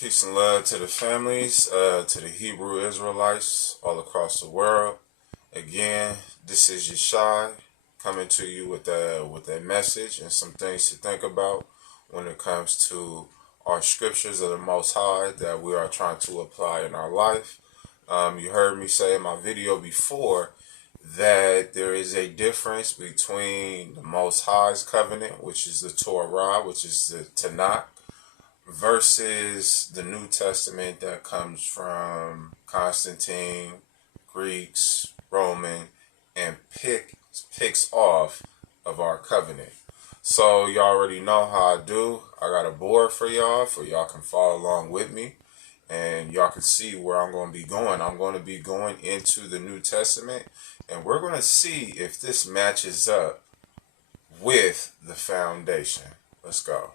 Peace and love to the families, to the Hebrew Israelites all across the world. Again, this is Yeshai coming to you with a message and some things to think about when it comes to our scriptures of the Most High that we are trying to apply in our life. You heard me say in my video before that there is a difference between the Most High's covenant, which is the Torah, which is the Tanakh, versus the New Testament that comes from Constantine, Greeks, Roman, and picks off of our covenant. So y'all already know how I do. I got a board for y'all can follow along with me, and y'all can see where I'm going to be going. I'm going to be going into the New Testament, and we're going to see if this matches up with the foundation. Let's go.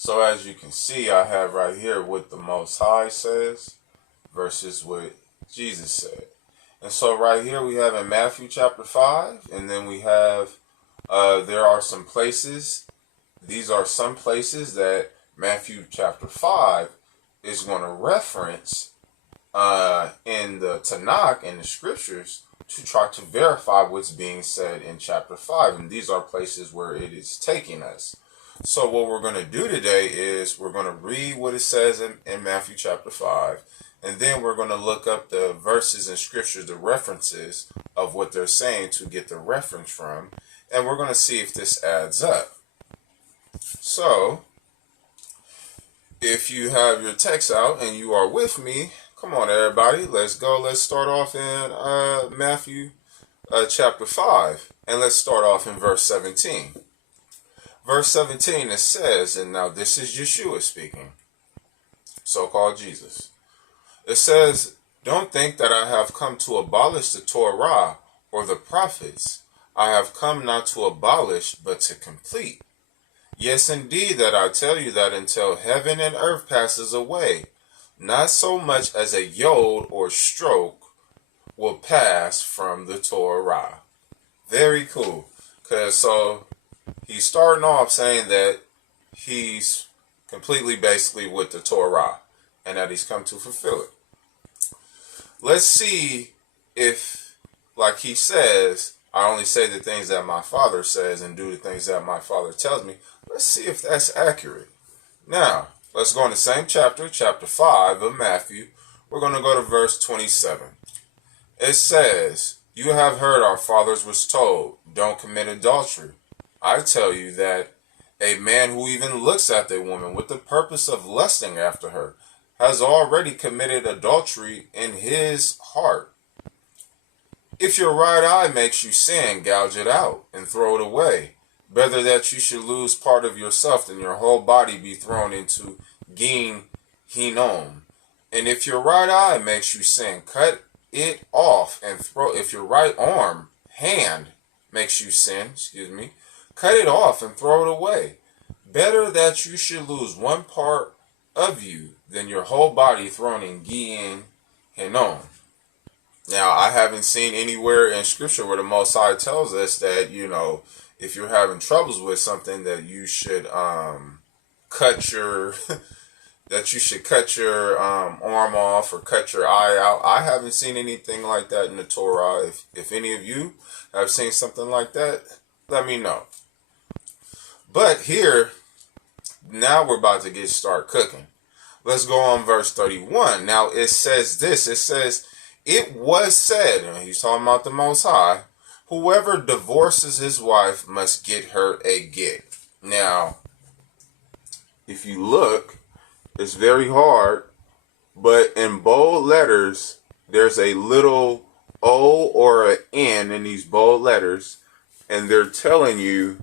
So as you can see, I have right here what the Most High says versus what Jesus said. And so right here we have in Matthew chapter 5, and then we have, there are some places, these are some places that Matthew chapter 5 is going to reference in the Tanakh, in the scriptures, to try to verify what's being said in chapter 5. And these are places where it is taking us. So what we're going to do today is we're going to read what it says in Matthew chapter 5, and then we're going to look up the verses in scripture, the references of what they're saying to get the reference from, and we're going to see if this adds up. So if you have your text out and you are with me, come on everybody, let's go. Let's start off in Matthew chapter 5, and let's start off in verse 17. Verse 17, it says, and now this is Yeshua speaking, so-called Jesus. It says, "Don't think that I have come to abolish the Torah or the prophets. I have come not to abolish, but to complete. Yes, indeed, that I tell you that until heaven and earth passes away, not so much as a yod or stroke will pass from the Torah." Very cool. Because he's starting off saying that he's completely basically with the Torah and that he's come to fulfill it. Let's see if, like he says, I only say the things that my Father says and do the things that my Father tells me. Let's see if that's accurate. Now, let's go in the same chapter, chapter 5 of Matthew. We're going to go to verse 27. It says, "You have heard our fathers was told, don't commit adultery. I tell you that a man who even looks at a woman with the purpose of lusting after her has already committed adultery in his heart. If your right eye makes you sin, gouge it out and throw it away. Better that you should lose part of yourself than your whole body be thrown into Hinnom. And if your right eye makes you sin, cut it off and throw. If your right hand makes you sin, cut it off and throw it away. Better that you should lose one part of you than your whole body thrown in Hinnom." Now, I haven't seen anywhere in scripture where the Most High tells us that, if you're having troubles with something, that you should cut your arm off or cut your eye out. I haven't seen anything like that in the Torah. If any of you have seen something like that, let me know. But here, now we're about to start cooking. Let's go on verse 31. Now it says this. It says, "It was said," and he's talking about the Most High, "whoever divorces his wife must get her a get." Now, if you look, it's very hard, but in bold letters, there's a little O or an N in these bold letters, and they're telling you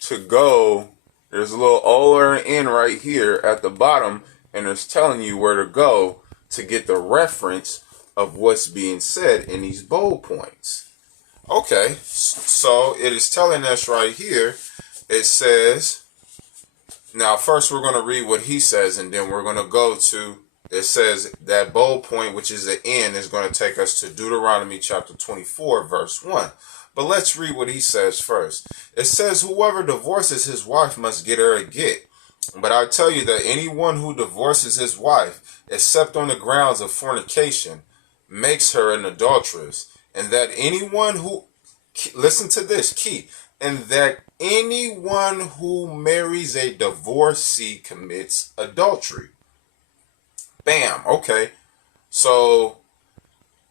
to go. There's a little O or an N right here at the bottom, and it's telling you where to go to get the reference of what's being said in these bold points. Okay, so it is telling us right here. It says, now first we're going to read what he says, and then we're going to go to, it says that bold point, which is the N, is going to take us to Deuteronomy chapter 24, verse 1. But let's read what he says first. It says, "Whoever divorces his wife must get her a get, But I tell you that anyone who divorces his wife, except on the grounds of fornication, makes her an adulteress. And that anyone who, listen to this, key, and that anyone who marries a divorcee commits adultery. Bam. Okay. So,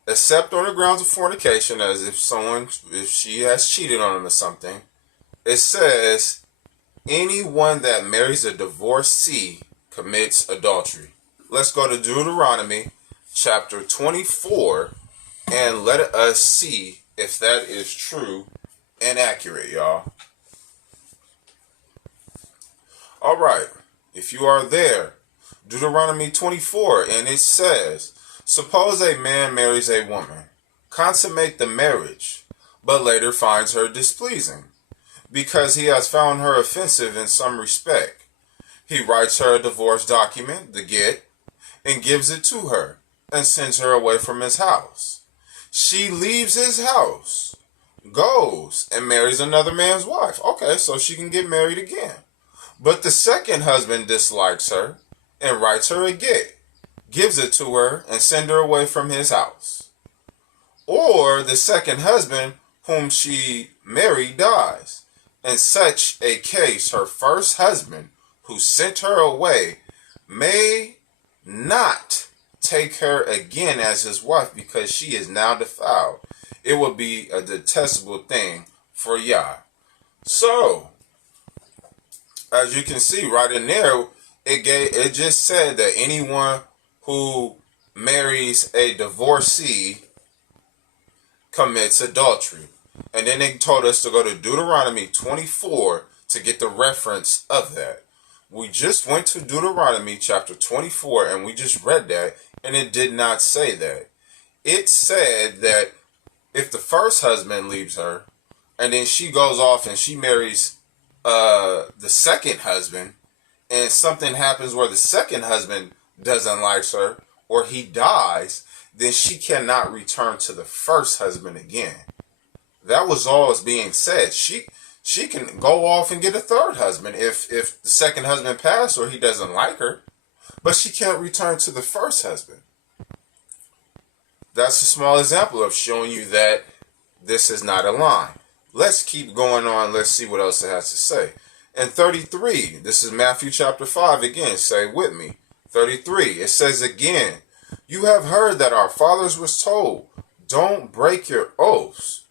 except on the grounds of fornication, as if she has cheated on him or something, it says anyone that marries a divorcee commits adultery. Let's go to Deuteronomy chapter 24 and let us see if that is true and accurate, y'all. All right. If you are there, Deuteronomy 24, and it says, suppose a man marries a woman, consummate the marriage, but later finds her displeasing, because he has found her offensive in some respect. He writes her a divorce document, the get, and gives it to her, and sends her away from his house. She leaves his house, goes, and marries another man's wife. Okay, so she can get married again. But the second husband dislikes her, and writes her a get, gives it to her, and sends her away from his house. Or the second husband whom she married dies. In such a case, her first husband, who sent her away, may not take her again as his wife because she is now defiled. It would be a detestable thing for Yah. So, as you can see right in there, it just said that anyone who marries a divorcee commits adultery. And then they told us to go to Deuteronomy 24 to get the reference of that. We just went to Deuteronomy chapter 24 and we just read that, and it did not say that. It said that if the first husband leaves her and then she goes off and she marries the second husband, and something happens where the second husband doesn't like her or he dies, then she cannot return to the first husband again. That was all that's being said. She can go off and get a third husband if the second husband passed or he doesn't like her, but she can't return to the first husband. That's a small example of showing you that this is not a line. Let's keep going on. Let's see what else it has to say. In 33, this is Matthew chapter 5 again. Say with me. 33, it says again, you have heard that our fathers was told, don't break your oaths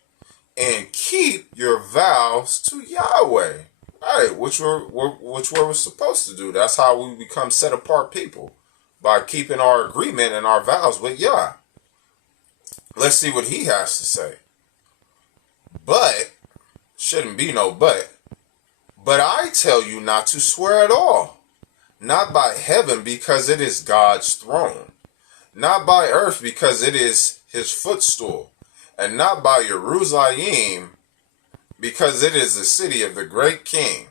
and keep your vows to Yahweh. Right, which we're supposed to do. That's how we become set apart people, by keeping our agreement and our vows with Yah. Let's see what he has to say. But, shouldn't be no but I tell you not to swear at all, not by heaven because it is God's throne, not by earth because it is his footstool, and not by Jerusalem because it is the city of the great king.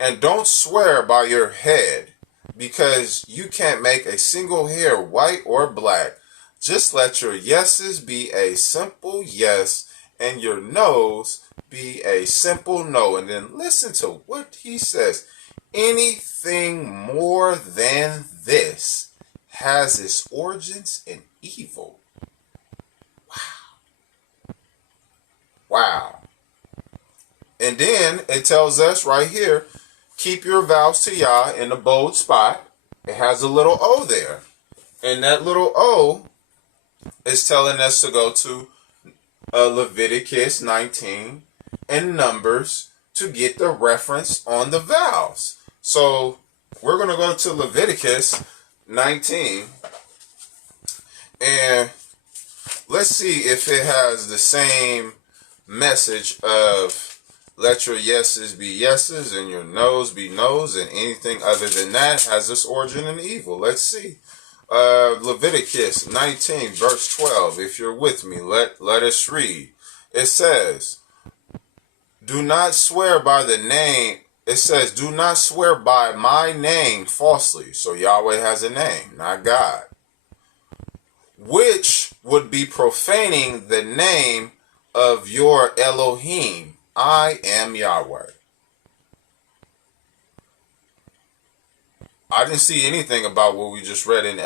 And don't swear by your head, because you can't make a single hair white or black. Just let your yeses be a simple yes and your no's be a simple no. And then listen to what he says. Anything more than this has its origins in evil. Wow. And then it tells us right here, keep your vows to Yah in a bold spot. It has a little O there. And that little O is telling us to go to Leviticus 19 and Numbers to get the reference on the vows. So we're going to go to Leviticus 19 and let's see if it has the same message of let your yeses be yeses and your no's be no's, and anything other than that has its origin in evil. Let's see. Leviticus 19 verse 12. If you're with me, let us read. It says, do not swear by the name. It says, do not swear by my name falsely. So Yahweh has a name, not God, which would be profaning the name of your Elohim. I am Yahweh. I didn't see anything about what we just read in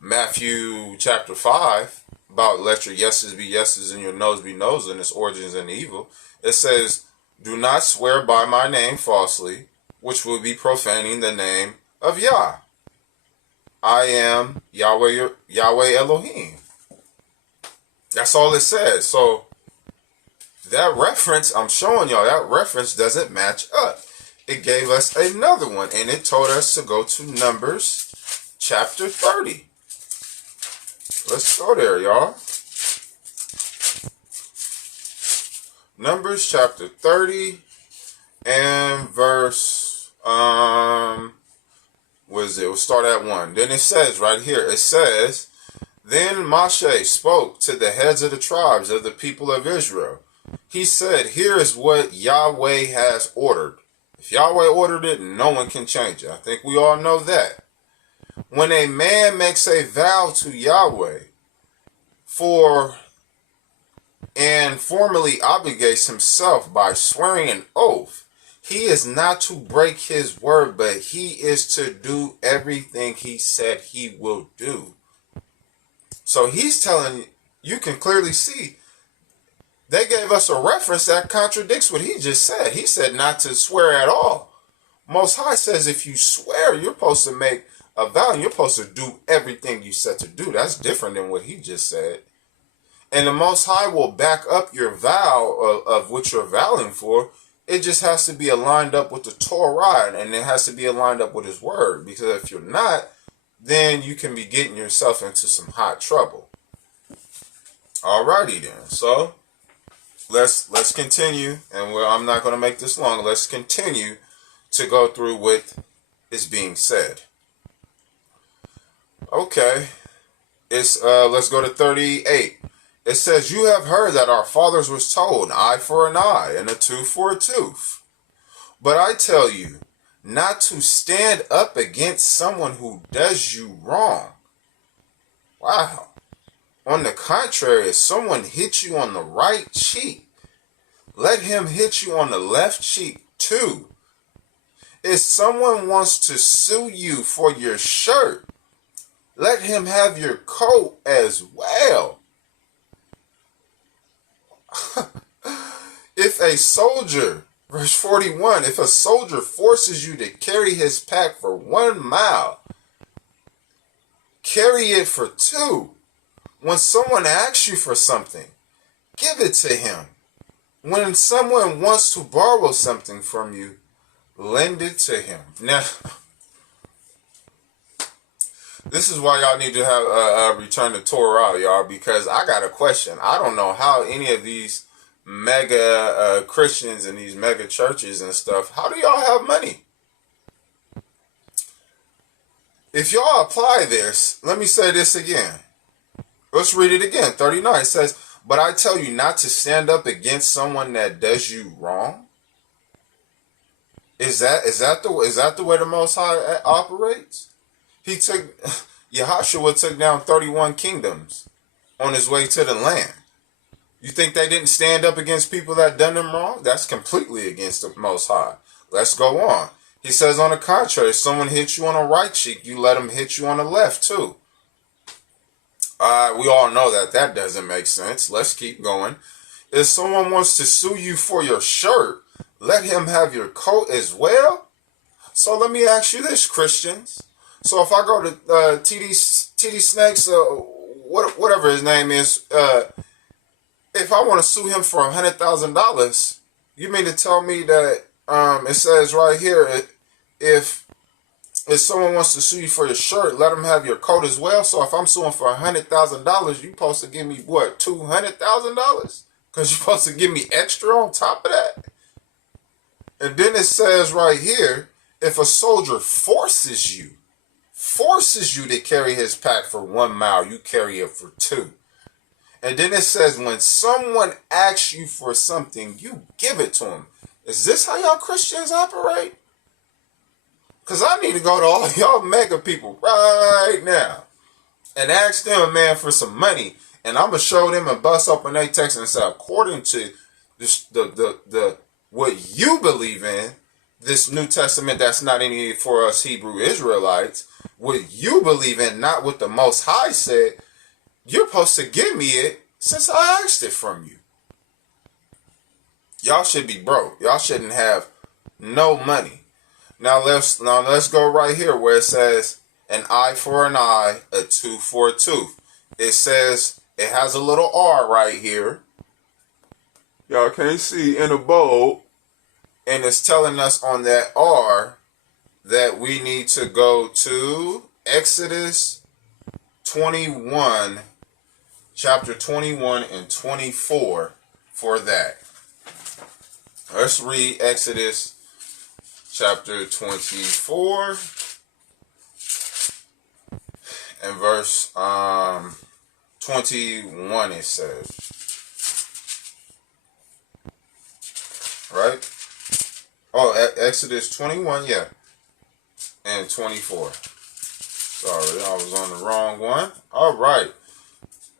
Matthew chapter 5 about let your yeses be yeses and your noes be noes and its origins and evil. It says, do not swear by my name falsely, which will be profaning the name of Yah. I am Yahweh Elohim. That's all it says. So that reference, I'm showing y'all, that reference doesn't match up. It gave us another one, and it told us to go to Numbers chapter 30. Let's go there, y'all. Numbers chapter 30 and verse, what is it? We'll start at 1. Then it says right here, it says, then Moshe spoke to the heads of the tribes of the people of Israel. He said, here is what Yahweh has ordered. If Yahweh ordered it, no one can change it. I think we all know that. When a man makes a vow to Yahweh and formally obligates himself by swearing an oath, he is not to break his word, but he is to do everything he said he will do. So he's telling you, you can clearly see, they gave us a reference that contradicts what he just said. He said not to swear at all. Most High says if you swear, you're supposed to make a vow and you're supposed to do everything you said to do. That's different than what he just said. And the Most High will back up your vow of what you're vowing for. It just has to be aligned up with the Torah, and it has to be aligned up with his word. Because if you're not, then you can be getting yourself into some hot trouble. Alrighty then. So let's continue, and I'm not going to make this long. Let's continue to go through what is being said. Okay, let's go to 38. It says, you have heard that our fathers was told, an eye for an eye and a tooth for a tooth. But I tell you, not to stand up against someone who does you wrong. Wow. On the contrary, if someone hits you on the right cheek, let him hit you on the left cheek too. If someone wants to sue you for your shirt, let him have your coat as well. If a soldier, verse 41, if a soldier forces you to carry his pack for 1 mile, carry it for 2. When someone asks you for something, give it to him. When someone wants to borrow something from you, lend it to him. Now, this is why y'all need to have return to Torah, y'all, because I got a question. I don't know how any of these mega Christians and these mega churches and stuff, how do y'all have money? If y'all apply this, let me say this again. Let's read it again. 39 it says, but I tell you not to stand up against someone that does you wrong. Is that the way the Most High operates? YHWH took down 31 kingdoms on his way to the land. You think they didn't stand up against people that done them wrong? That's completely against the Most High. Let's go on. He says, on the contrary, if someone hits you on the right cheek, you let him hit you on the left too. We all know that doesn't make sense. Let's keep going. If someone wants to sue you for your shirt, let him have your coat as well. So let me ask you this, Christians. So if I go to TD Snakes, whatever his name is, if I want to sue him for $100,000, you mean to tell me that it says right here, if someone wants to sue you for your shirt, let them have your coat as well. So if I'm suing for $100,000, you're supposed to give me what, $200,000? Because you're supposed to give me extra on top of that. And then it says right here, if a soldier forces you to carry his pack for 1 mile, you carry it for 2. And then it says, when someone asks you for something, you give it to him. Is this how y'all Christians operate? Because I need to go to all y'all mega people right now and ask them, man, for some money. And I'm going to show them and bust open their text and say, according to the what you believe in, this New Testament that's not any for us Hebrew Israelites, what you believe in, not what the Most High said, you're supposed to give me it since I asked it from you. Y'all should be broke. Y'all shouldn't have no money. Now let's go right here where it says an eye for an eye, a tooth for a tooth. It says, it has a little R right here. Y'all can't see in a bold. And it's telling us on that R that we need to go to Exodus 21, chapter 21 and 24 for that. Let's read Exodus chapter 24 and verse 21 it says. Right? Oh, Exodus 21, yeah. And 24. Sorry, I was on the wrong one. All right.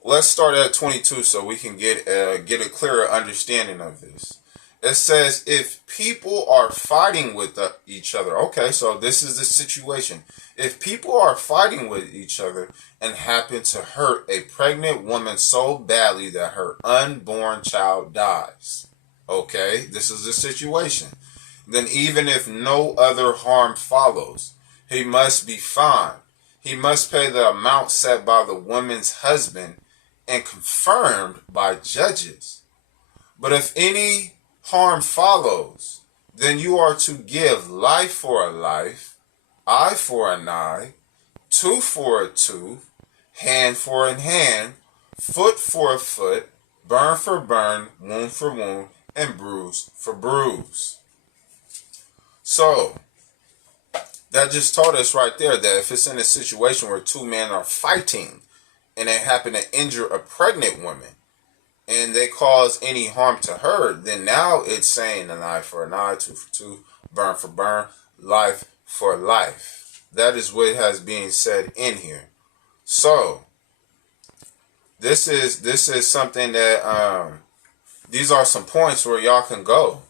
Let's start at 22 so we can get a clearer understanding of this. It says, if people are fighting with each other. Okay, so this is the situation. If people are fighting with each other and happen to hurt a pregnant woman so badly that her unborn child dies. Okay, this is the situation. Then even if no other harm follows, he must be fined. He must pay the amount set by the woman's husband and confirmed by judges. But if any harm follows, then you are to give life for a life, eye for an eye, tooth for a tooth, hand for a hand, foot for a foot, burn for burn, wound for wound, and bruise for bruise. So, that just taught us right there that if it's in a situation where two men are fighting and they happen to injure a pregnant woman and they cause any harm to her, then now it's saying an eye for an eye, tooth for tooth, burn for burn, life for life. That is what has been said in here. So, this is something that, these are some points where y'all can go.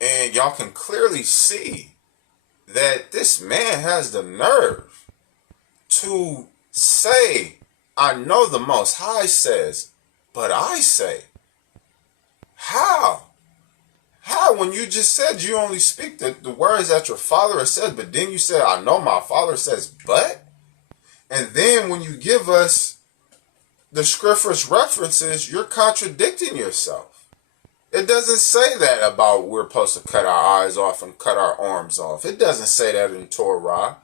And y'all can clearly see that this man has the nerve to say, I know the Most High says, but I say. How? How? When you just said you only speak the words that your father has said, but then you said, I know my father says, but? And then when you give us the scripture's references, you're contradicting yourself. It doesn't say that about we're supposed to cut our eyes off and cut our arms off. It doesn't say that in Torah.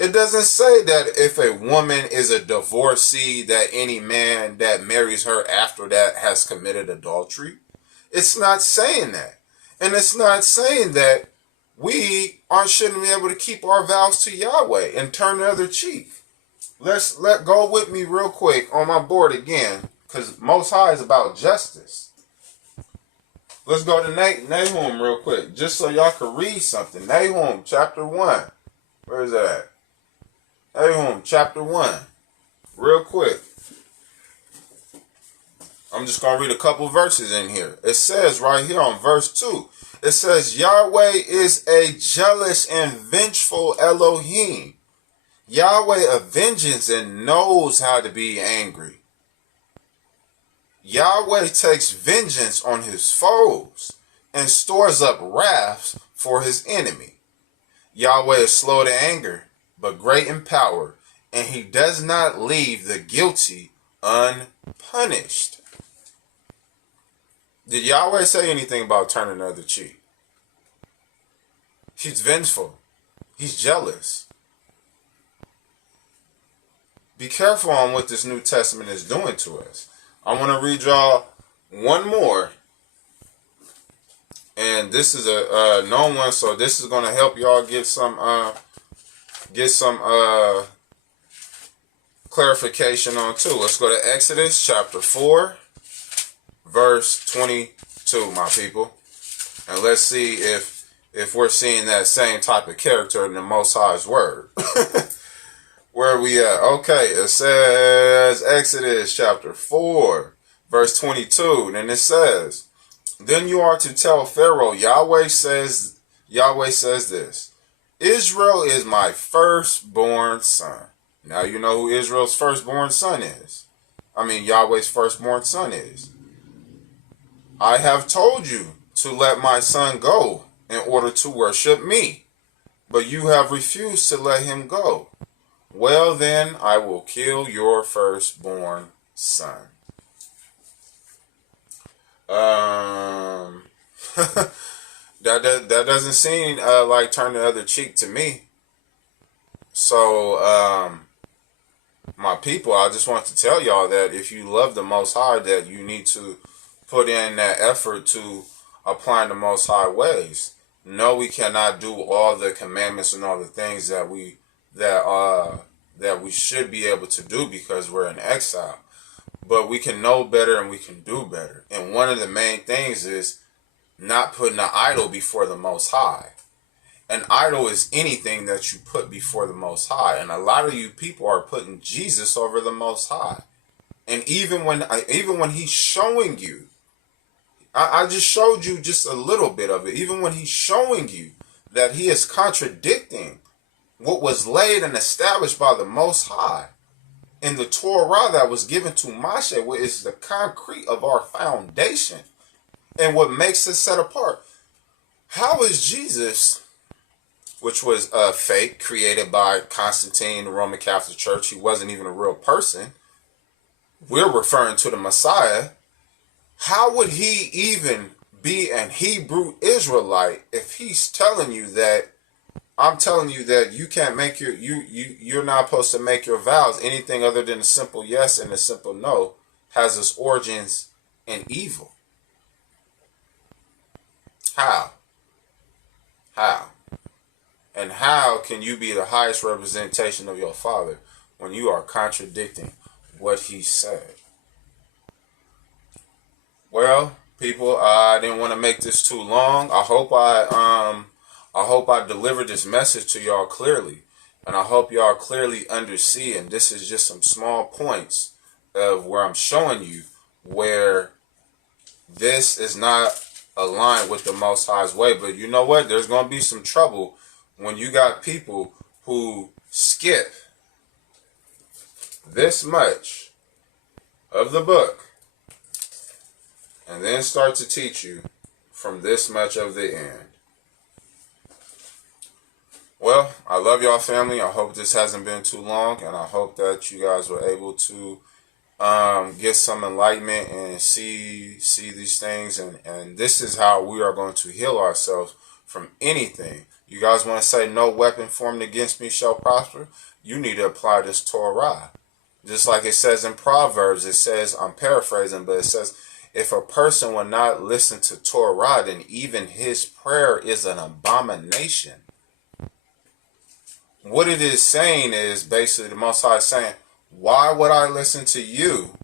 It doesn't say that if a woman is a divorcee, that any man that marries her after that has committed adultery. It's not saying that. And it's not saying that we shouldn't be able to keep our vows to Yahweh and turn the other cheek. Let go with me real quick on my board again, because Most High is about justice. Let's go to Nahum real quick, just so y'all can read something. Nahum chapter 1. Where is that at? Nahum chapter 1. Real quick. I'm just going to read a couple verses in here. It says right here on verse 2. It says, Yahweh is a jealous and vengeful Elohim. Yahweh avenges and knows how to be angry. Yahweh takes vengeance on his foes and stores up wrath for his enemy. Yahweh is slow to anger, but great in power, and he does not leave the guilty unpunished. Did Yahweh say anything about turning the other cheek? He's vengeful. He's jealous. Be careful on what this New Testament is doing to us. I want to read y'all one more. And this is a known one, so this is going to help y'all get some clarification on too. Let's go to Exodus chapter 4, verse 22, my people. And let's see if we're seeing that same type of character in the Most High's word. Where we at? Okay, it says Exodus chapter 4, verse 22. And it says, Then you are to tell Pharaoh, Yahweh says, Yahweh says this: Israel is my firstborn son. Now you know who Israel's firstborn son is. Yahweh's firstborn son is. I have told you to let my son go in order to worship me, but you have refused to let him go. Well, then I will kill your firstborn son. That doesn't seem like turn the other cheek to me. So, my people, I just want to tell y'all that if you love the Most High, that you need to put in that effort to applying the Most High ways. No, we cannot do all the commandments and all the things that we should be able to do because we're in exile. But we can know better and we can do better. And one of the main things is not putting an idol before the Most High. An idol is anything that you put before the Most High. And a lot of you people are putting Jesus over the Most High. And even when he's showing you, I just showed you just a little bit of it. Even when he's showing you that he is contradicting what was laid and established by the Most High in the Torah that was given to Moshe, which is the concrete of our foundation and what makes us set apart. How is Jesus, which was a fake created by Constantine, the Roman Catholic Church, he wasn't even a real person, we're referring to the Messiah, how would he even be an Hebrew Israelite if he's telling you that, I'm telling you that you can't make you're not supposed to make your vows anything other than a simple yes and a simple no has its origins in evil? How? How? And how can you be the highest representation of your Father when you are contradicting what he said? Well, people, I didn't want to make this too long. I hope I delivered this message to y'all clearly, and I hope y'all clearly understand. This is just some small points of where I'm showing you where this is not aligned with the Most High's way. But you know what? There's going to be some trouble when you got people who skip this much of the book and then start to teach you from this much of the end. Well, I love y'all, family. I hope this hasn't been too long, and I hope that you guys were able to get some enlightenment and see these things. And this is how we are going to heal ourselves from anything. You guys want to say no weapon formed against me shall prosper? You need to apply this Torah. Just like it says in Proverbs, it says, I'm paraphrasing, but it says, if a person will not listen to Torah, then even his prayer is an abomination. What it is saying is basically the Most High saying, why would I listen to you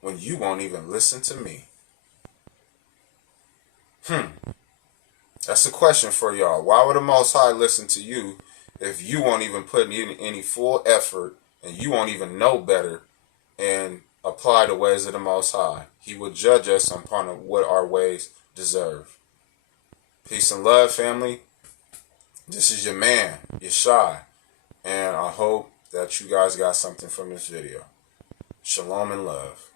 when you won't even listen to me? That's a question for y'all. Why would the Most High listen to you if you won't even put in any full effort and you won't even know better and apply the ways of the Most High? He will judge us upon what our ways deserve. Peace and love, family. This is your man, Yeshai, and I hope that you guys got something from this video. Shalom and love.